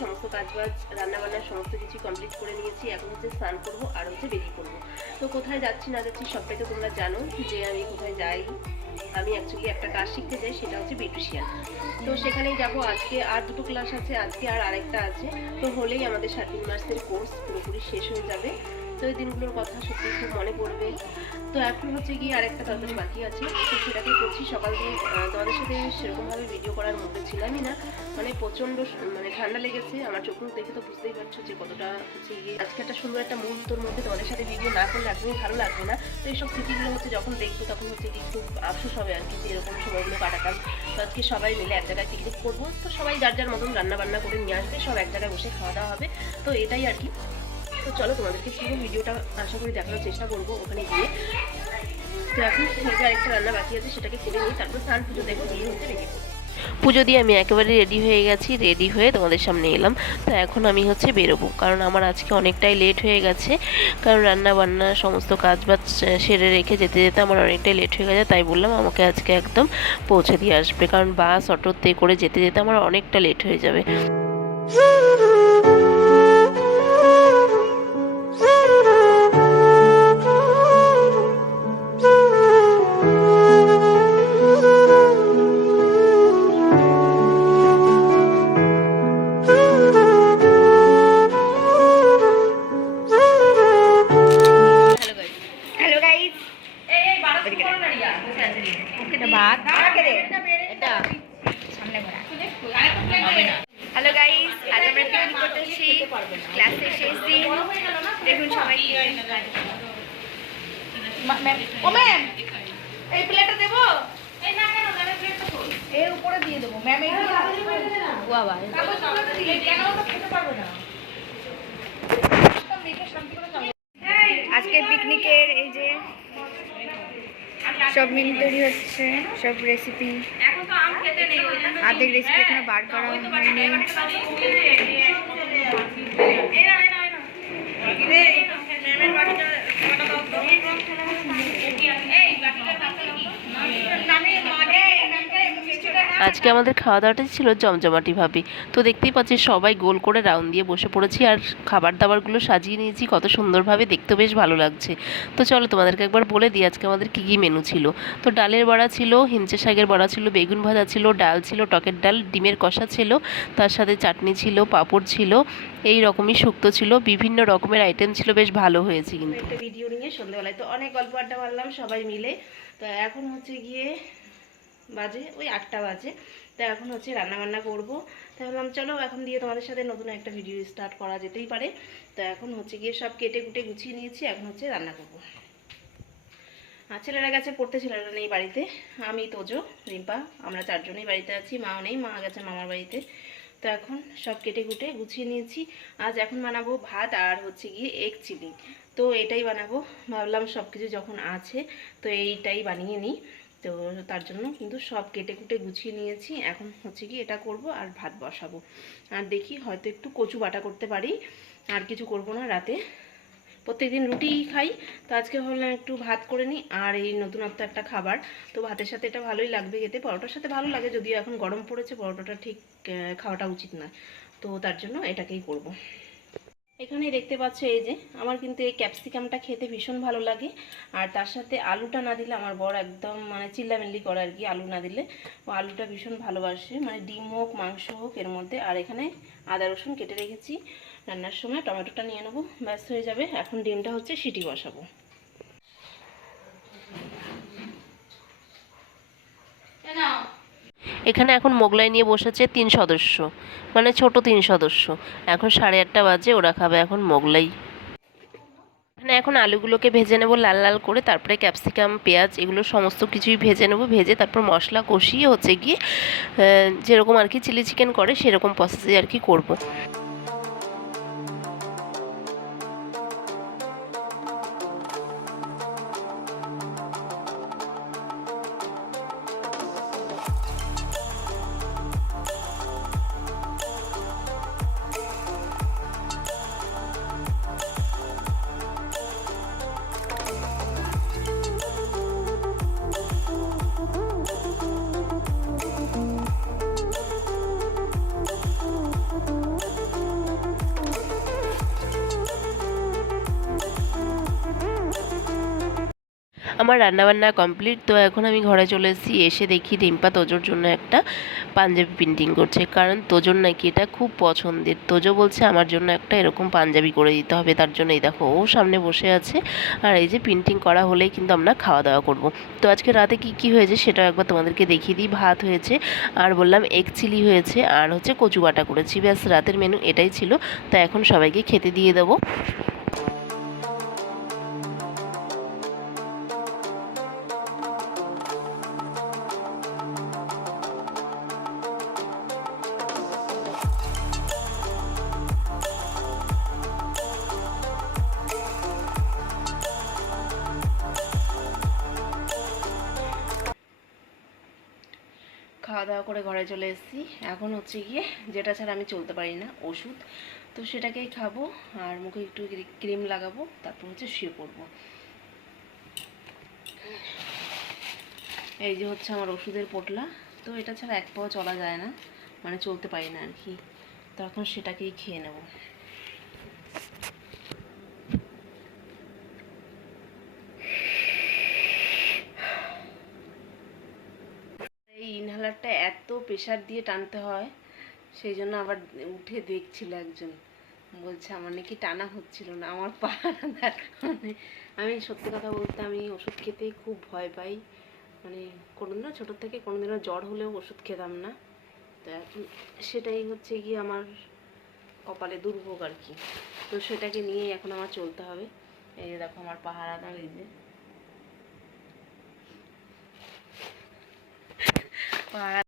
সমস্ত কাজবাজ রান্নাবান্না সমস্ত কিছু কমপ্লিট করে নিয়েছি। এখন হচ্ছে স্নান করবো আর হচ্ছে বেরিয়ে পড়বো। তো কোথায় যাচ্ছি না যাচ্ছি সবটাই তো তোমরা জানো যে আমি কোথায় যাই। আমি অ্যাকচুয়ালি একটা কাজ শিখতে যাই, সেটা হচ্ছে বিউটিশিয়ান। তো সেখানেই যাব। আজকে আর 2টো ক্লাস আছে, আজকে আর আরেকটা আছে। তো হলেই আমাদের 3 মাসের কোর্স পুরোপুরি শেষ হয়ে যাবে। তো এই দিনগুলোর কথা সত্যি খুব মনে পড়বে। তো এখন হচ্ছে গিয়ে আরেকটা তরকারি বাকি আছে, তো সেটাকে করছি। সকাল দিয়ে তোমাদের সাথে সেরকমভাবে ভিডিও করার মধ্যে ছিলামই না, মানে প্রচণ্ড ঠান্ডা লেগেছে। আমার চোখ মুখ দেখে তো বুঝতেই পারছো যে কতটা হচ্ছে গিয়ে আজকে একটা সুন্দর একটা মুহূর্তের মধ্যে তোমাদের সাথে ভিডিও না করলে একদমই ভালো লাগবে না। তো এইসব স্মৃতিগুলো হচ্ছে যখন দেখবো তখন হচ্ছে কি খুব আফসোস হবে আর কি, যে এরকম সময়গুলো কাটাতাম। তো আজকে সবাই মিলে এক জায়গায় পিকনিক করবো। তো সবাই যার যার মতন রান্না বান্না করে নিয়ে আসবে, সব এক জায়গায় বসে খাওয়া দাওয়া হবে। তো এটাই আর কি। তো চলো তোমাদেরকে পুরো ভিডিওটা আশা করি দেখানোর চেষ্টা করবো ওখানে গিয়ে। তো এখন আরেকটা রান্না বাকি আছে, সেটাকে করে নিই, তারপর স্নান পুজো দেখবো, দিয়ে হচ্ছে বেরিয়ে পড়বো। পুজো দিয়ে আমি একেবারে রেডি হয়ে গেছি, রেডি হয়ে তোমাদের সামনে এলাম। তো এখন আমি হচ্ছে বেরোবো, কারণ আমার আজকে অনেকটাই লেট হয়ে গেছে। কারণ রান্না বান্না সমস্ত কাজ বাজ সেরে রেখে যেতে যেতে আমার অনেকটাই লেট হয়ে গেছে। তাই বললাম আমাকে আজকে একদম পৌঁছে দিয়ে আসবে, কারণ বাস অটোতে করে যেতে যেতে আমার অনেকটা লেট হয়ে যাবে। হ্যালো গাইস, আজ আমরা পিকনিক করতেছি, ক্লাসের শেষ দিন। দেখুন সবাই ও ম্যাম এই প্লেটটা দেবো, এই না কেন ম্যামের প্লেটটা কই, এর উপরে দিয়ে দেবো ম্যাম। এই বাবা কেন তো খেতে পারবে না। আজকে পিকনিকের এই যে সব মেনু তৈরি হচ্ছে, সব রেসিপি। আর্ধেক রেসিপি এখনো বার করা হয়নি। আজকে আমাদের খাওয়া দাওয়াটা ছিল জমজমাটিভাবে। তো দেখতেই পাচ্ছি সবাই গোল করে রাউন্ড দিয়ে বসে পড়েছি, আর খাবার দাবারগুলো সাজিয়ে নিয়েছি কত সুন্দরভাবে, দেখতে বেশ ভালো লাগছে। তো চলো তোমাদেরকে একবার বলে দিই আজকে আমাদের কী কী মেনু ছিল। তো ডালের বড়া ছিল, হিমচে শাকের বড়া ছিল, বেগুন ভাজা ছিল, ডাল ছিল, টকের ডাল, ডিমের কষা ছিল, তার সাথে চাটনি ছিল, পাঁপড় ছিল, এই রকমই শুক্তো ছিল, বিভিন্ন রকমের আইটেম ছিল, বেশ ভালো হয়েছে। কিন্তু একটা ভিডিও নিয়ে সন্ধ্যাবেলায় তো অনেক গল্প আড্ডা মারলাম সবাই মিলে। তো এখন হচ্ছে গিয়ে বাজে ওই 8টা বাজে। তো এখন হচ্ছে রান্নাবান্না করবো। তো ভাবলাম চলো এখন দিয়ে তোমাদের সাথে নতুন একটা ভিডিও স্টার্ট করা যেতেই পারে। তো এখন হচ্ছে গিয়ে সব কেটে কুটে গুছিয়ে নিয়েছি, এখন হচ্ছে রান্না করবো। আর ছেলেরা গেছে পড়তে, ছেলেরা নেই বাড়িতে। আমি, তোজো, রিম্পা, আমরা 4 জনেই বাড়িতে আছি। মাও নেই, মা গেছে মামার বাড়িতে। তো এখন সব কেটে কুটে গুছিয়ে নিয়েছি। আজ এখন বানাবো ভাত আর হচ্ছে গিয়ে এগ চিলি। তো এটাই বানাবো, ভাবলাম সব কিছু যখন আছে তো এইটাই বানিয়ে নিই। তো তার জন্য কিন্তু সব কেটে কুটে গুছিয়ে নিয়েছি। এখন হচ্ছে কি এটা করব আর ভাত বসাবো। আর দেখি হয়তো একটু কচু বাটা করতে পারি, আর কিছু করব না। রাতে প্রত্যেকদিন রুটি খাই, তো আজকে ভাবলাম একটু ভাত করে নিই। আর এই নতুনত্ব একটা খাবার, তো ভাতের সাথে এটা ভালোই লাগবে খেতে। পরোটার সাথে ভালো লাগে, যদিও এখন গরম পড়েছে, পরোটাটা ঠিক খাওয়াটা উচিত নয়। তো তার জন্য এটাকেই করব। এখানে দেখতে পাচ্ছ এই যে আমার কিন্তু এই ক্যাপসিকামটা খেতে ভীষণ ভালো লাগে। আর তার সাথে আলুটা না দিলে আমার বর একদম মানে চিল্লামিল্লি করে আর কি, আলু না দিলে। ও আলুটা ভীষণ ভালোবাসে, মানে ডিম হোক মাংস হোক এর মধ্যে। আর এখানে আদা রসুন কেটে রেখেছি, রান্নার সময় টমেটোটা নিয়ে নেবো, ব্যাস হয়ে যাবে। এখন ডিমটা হচ্ছে সিটি বসাবো। এখানে এখন মোগলাই নিয়ে বসেছে 3 সদস্য, মানে ছোট 3 সদস্য। এখন 8:30 বাজে, ওরা খাবে এখন মোগলাই। এখানে এখন আলুগুলোকে ভেজে নেব লাল লাল করে, তারপরে ক্যাপসিকাম পেঁয়াজ এগুলো সমস্ত কিছুই ভেজে নেব। ভেজে তারপর মশলা কষিয়ে হচ্ছে গিয়ে যেরকম আর কি চিলি চিকেন করে সেরকম প্রসেসে আর কি করব। আমার রান্নাবান্না কমপ্লিট। তো এখন আমি ঘরে চলে এসেছি, এসে দেখি রিম্পা তোজোর জন্য একটা পাঞ্জাবি প্রিন্টিং করছে, কারণ তোজোর নাকি এটা খুব পছন্দের। তোজো বলছে আমার জন্য একটা এরকম পাঞ্জাবি করে দিতে হবে, তার জন্য এই দেখো ও সামনে বসে আছে। আর এই যে প্রিন্টিং করা হলেই কিন্তু আমরা খাওয়া দাওয়া করব। তো আজকে রাতে কি কি হয়েছে সেটাও একবার তোমাদেরকে দেখিয়ে দিই। ভাত হয়েছে, আর বললাম এগ চিলি হয়েছে, আর হচ্ছে কচু বাটা করেছি। ব্যাস রাতের মেনু এটাই ছিল। তো এখন সবাইকে খেতে দিয়ে দেবো। খাওয়া দাওয়া করে ঘরে চলে এসেছি। এখন হচ্ছে গিয়ে যেটা ছাড়া আমি চলতে পারি না, ওষুধ। তো সেটাকেই খাবো, আর মুখে একটু ক্রিম লাগাবো, তারপর হচ্ছে শুয়ে পড়বো। এই যে হচ্ছে আমার ওষুধের পোটলা। তো এটা ছাড়া এক পাও চলা যায় না, মানে চলতে পারি না আর কি। তো এখন সেটাকেই খেয়ে নেব। এই ইনহেলারটা এত প্রেশার দিয়ে টানতে হয়, সেই জন্য আবার উঠে দেখছিল একজন, বলছে আমার নাকি টানা হচ্ছিল না। আমার পা মানে আমি সত্যি কথা বলতে আমি ওষুধ খেতে খুব ভয় পাই। মানে কোনোদিনও ছোটোর থেকে কোনোদিনও জ্বর হলেও ওষুধ খেতাম না। তো এখন সেটাই হচ্ছে গিয়ে আমার কপালে দুর্ভোগ আর কি। তো সেটাকে নিয়েই এখন আমার চলতে হবে। এই যে দেখো আমার পাহারাদার, এই যে পাহারা